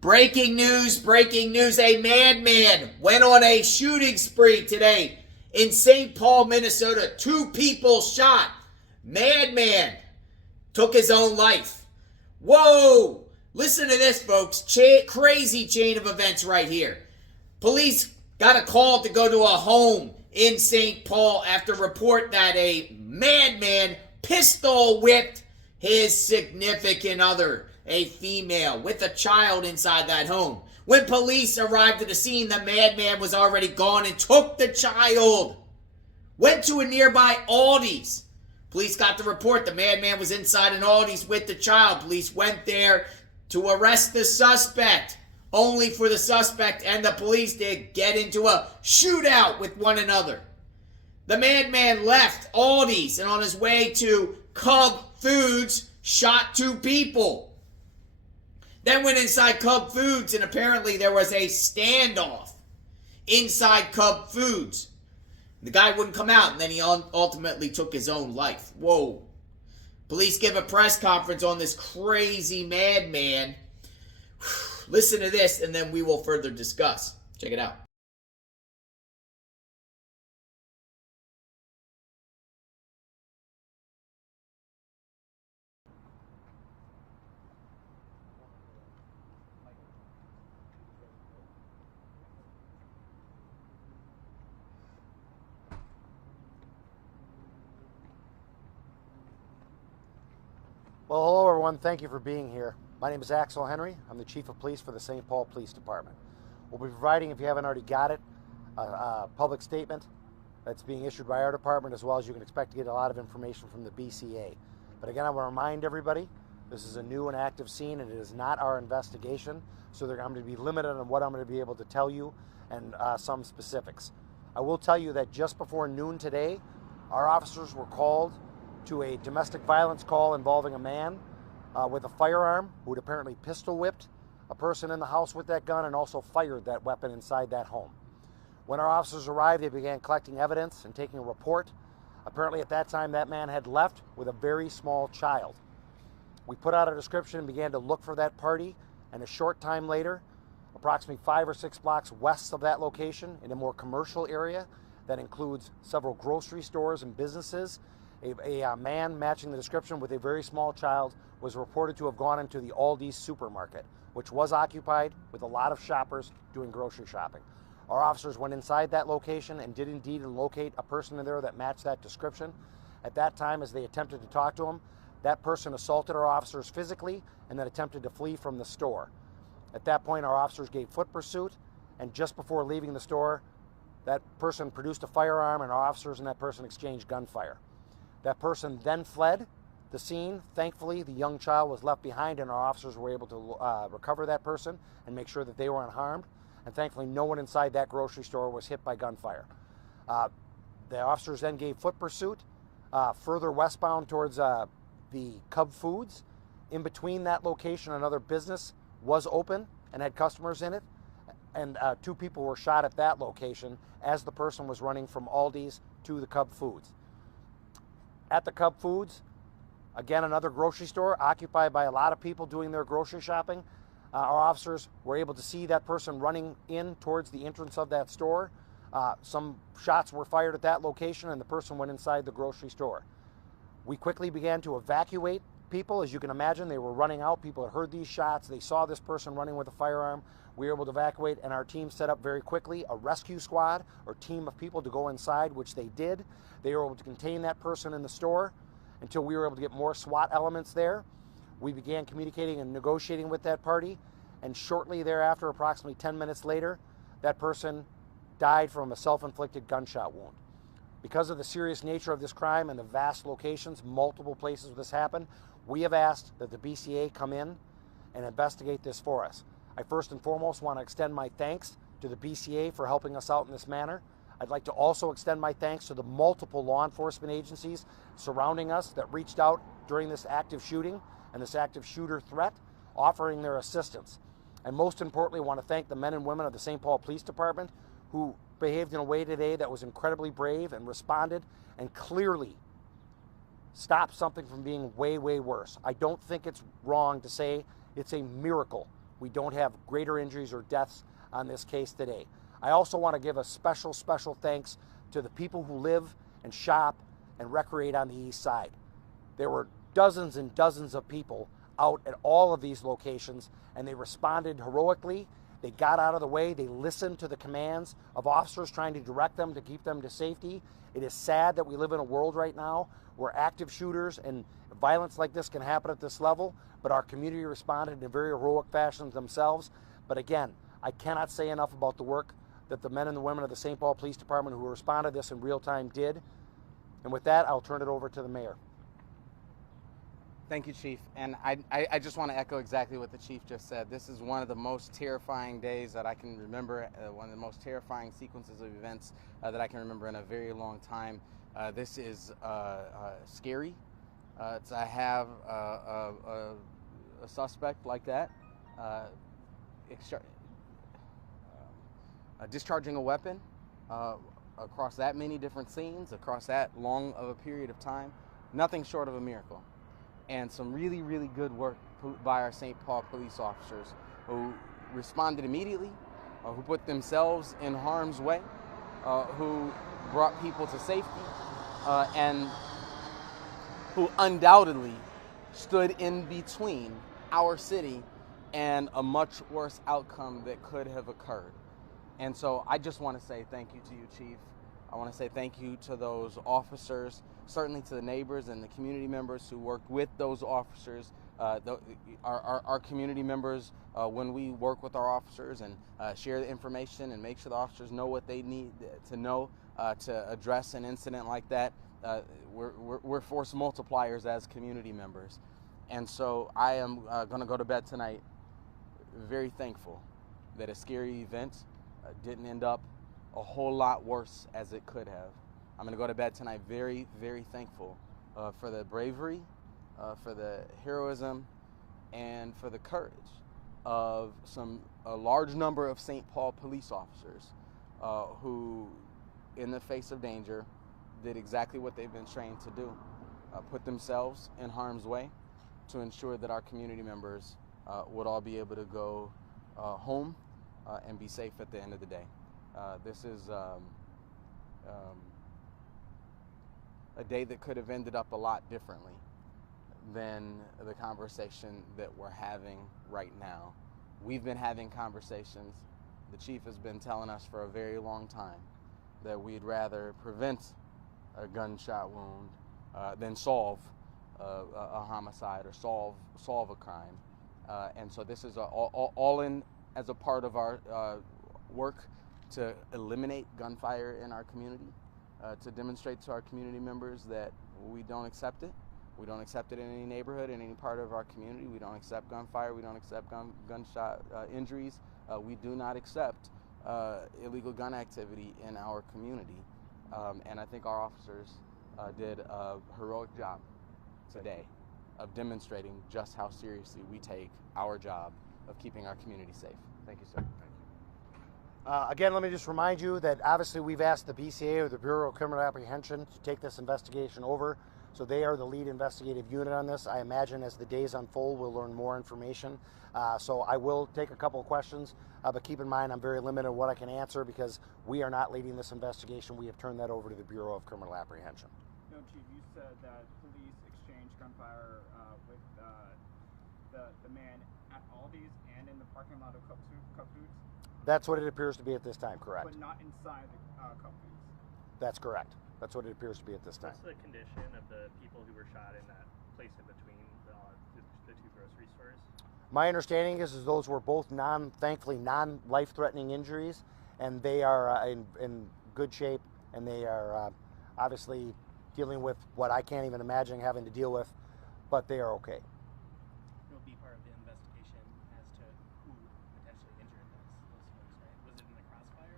Breaking news, a madman went on a shooting spree today in St. Paul, Minnesota. 2 people shot. Madman took his own life. Whoa! Listen to this, folks. Crazy chain of events right here. Police got a call to go to a home in St. Paul after report that a madman pistol whipped his significant other, a female, with a child inside that home. When police arrived at the scene, the madman was already gone and took the child. Went to a nearby Aldi's. Police got the report the madman was inside an Aldi's with the child. Police went there to arrest the suspect, only for the suspect and the police to get into a shootout with one another. The madman left Aldi's and on his way to Cub Foods shot 2 people. Then went inside Cub Foods and apparently there was a standoff inside Cub Foods. The guy wouldn't come out and then he ultimately took his own life. Whoa. Police give a press conference on this crazy madman. Listen to this and then we will further discuss. Check it out. Well, hello everyone. Thank you for being here. My name is Axel Henry. I'm the Chief of Police for the St. Paul Police Department. We'll be providing, if you haven't already got it, a public statement that's being issued by our department, as well as you can expect to get a lot of information from the BCA. But again, I want to remind everybody, this is a new and active scene and it is not our investigation, so I'm going to be limited on what I'm going to be able to tell you and some specifics. I will tell you that just before noon today, our officers were called to a domestic violence call involving a man with a firearm who had apparently pistol whipped a person in the house with that gun and also fired that weapon inside that home. When our officers arrived, they began collecting evidence and taking a report. Apparently at that time, that man had left with a very small child. We put out a description and began to look for that party, and a short time later, approximately 5 or 6 blocks west of that location, in a more commercial area that includes several grocery stores and businesses, a man matching the description with a very small child was reported to have gone into the Aldi supermarket, which was occupied with a lot of shoppers doing grocery shopping. Our officers went inside that location and did indeed locate a person in there that matched that description. At that time, as they attempted to talk to him, that person assaulted our officers physically and then attempted to flee from the store. At that point, our officers gave foot pursuit, and just before leaving the store, that person produced a firearm and our officers and that person exchanged gunfire. That person then fled the scene. Thankfully, the young child was left behind and our officers were able to recover that person and make sure that they were unharmed. And thankfully, no one inside that grocery store was hit by gunfire. The officers then gave foot pursuit further westbound towards the Cub Foods. In between that location, another business was open and had customers in it. And 2 people were shot at that location as the person was running from Aldi's to the Cub Foods. At the Cub Foods, again, another grocery store occupied by a lot of people doing their grocery shopping. Our officers were able to see that person running in towards the entrance of that store. Some shots were fired at that location and the person went inside the grocery store. We quickly began to evacuate people. As you can imagine, they were running out. People had heard these shots. They saw this person running with a firearm. We were able to evacuate, and our team set up very quickly a rescue squad or team of people to go inside, which they did. They were able to contain that person in the store until we were able to get more SWAT elements there. We began communicating and negotiating with that party, and shortly thereafter, approximately 10 minutes later, that person died from a self-inflicted gunshot wound. Because of the serious nature of this crime and the vast locations, multiple places where this happened, we have asked that the BCA come in and investigate this for us. I first and foremost want to extend my thanks to the BCA for helping us out in this manner. I'd like to also extend my thanks to the multiple law enforcement agencies surrounding us that reached out during this active shooting and this active shooter threat, offering their assistance. And most importantly, I want to thank the men and women of the St. Paul Police Department who behaved in a way today that was incredibly brave and responded and clearly stopped something from being way, way worse. I don't think it's wrong to say it's a miracle we don't have greater injuries or deaths on this case today. I also want to give a special thanks to the people who live and shop and recreate on the east side. There were dozens and dozens of people out at all of these locations, and they responded heroically. They got out of the way. They listened to the commands of officers trying to direct them to keep them to safety. It is sad that we live in a world right now where active shooters and violence like this can happen at this level, but our community responded in a very heroic fashion themselves. But again, I cannot say enough about the work that the men and the women of the St. Paul Police Department who responded to this in real time did. And with that, I'll turn it over to the mayor. Thank you, Chief. And I just want to echo exactly what the Chief just said. This is one of the most terrifying days that I can remember, one of the most terrifying sequences of events that I can remember in a very long time. This is scary to have a suspect like that discharging a weapon across that many different scenes, across that long of a period of time. Nothing short of a miracle. And some really, really good work by our St. Paul police officers who responded immediately, who put themselves in harm's way, who brought people to safety, and who undoubtedly stood in between our city and a much worse outcome that could have occurred. And so I just want to say thank you to you, Chief. I want to say thank you to those officers, certainly to the neighbors and the community members who worked with those officers. Our community members, when we work with our officers and share the information and make sure the officers know what they need to know to address an incident like that, we're force multipliers as community members. And so I am going to go to bed tonight very thankful that a scary event didn't end up a whole lot worse as it could have. I'm going to go to bed tonight very, very thankful for the bravery, for the heroism, and for the courage of a large number of St. Paul police officers who, in the face of danger, did exactly what they've been trained to do, put themselves in harm's way to ensure that our community members would all be able to go home and be safe at the end of the day. This is a day that could have ended up a lot differently than the conversation that we're having right now. We've been having conversations. The Chief has been telling us for a very long time that we'd rather prevent a gunshot wound than solve a homicide or solve a crime. And so this is all in as a part of our work to eliminate gunfire in our community, to demonstrate to our community members that we don't accept it. We don't accept it in any neighborhood, in any part of our community. We don't accept gunfire. We don't accept gunshot injuries. We do not accept illegal gun activity in our community. And I think our officers did a heroic job today of demonstrating just how seriously we take our job of keeping our community safe. Thank you, sir. Again, let me just remind you that obviously we've asked the BCA or the Bureau of Criminal Apprehension to take this investigation over. So they are the lead investigative unit on this. I imagine as the days unfold, we'll learn more information. So I will take a couple of questions, but keep in mind I'm very limited on what I can answer because we are not leading this investigation. We have turned that over to the Bureau of Criminal Apprehension. No, Chief, you said that police exchanged gunfire with the man at Aldi's and in the parking lot of Cub Foods? That's what it appears to be at this time, correct. But not inside the Cub Foods? That's correct. That's what it appears to be at this time. What's the condition of the people who were shot in that place in between the two grocery stores? My understanding is those were both thankfully non-life-threatening injuries, and they are in good shape, and they are obviously dealing with what I can't even imagine having to deal with, but they are okay. It'll be part of the investigation as to who potentially injured those folks, right? Was it in the crossfire,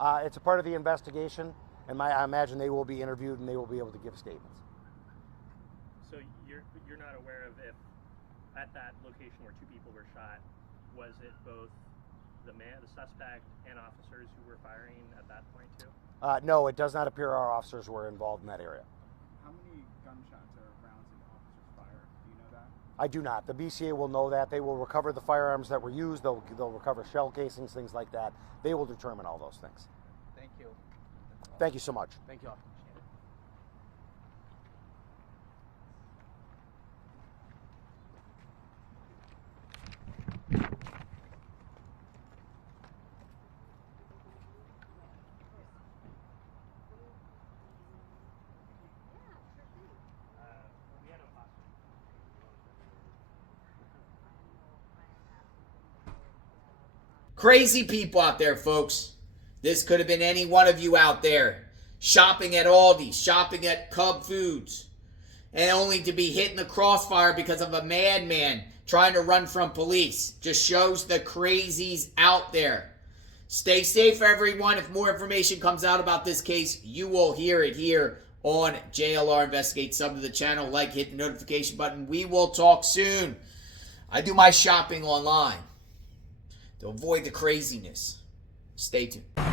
or? It's a part of the investigation, and I imagine they will be interviewed and they will be able to give statements. So you're not aware of if at that location where two people were shot, was it both the suspect and officers who were firing at that point too? No, it does not appear our officers were involved in that area. How many gunshots or rounds did officers fire? Do you know that? I do not. The BCA will know that. They will recover the firearms that were used. They'll recover shell casings, things like that. They will determine all those things. Thank you. Thank you so much. Thank you all. Crazy people out there, folks. This could have been any one of you out there shopping at Aldi, shopping at Cub Foods, and only to be hit in the crossfire because of a madman trying to run from police. Just shows the crazies out there. Stay safe, everyone. If more information comes out about this case, you will hear it here on JLR Investigate. Sub to the channel, like, hit the notification button. We will talk soon. I do my shopping online to avoid the craziness. Stay tuned.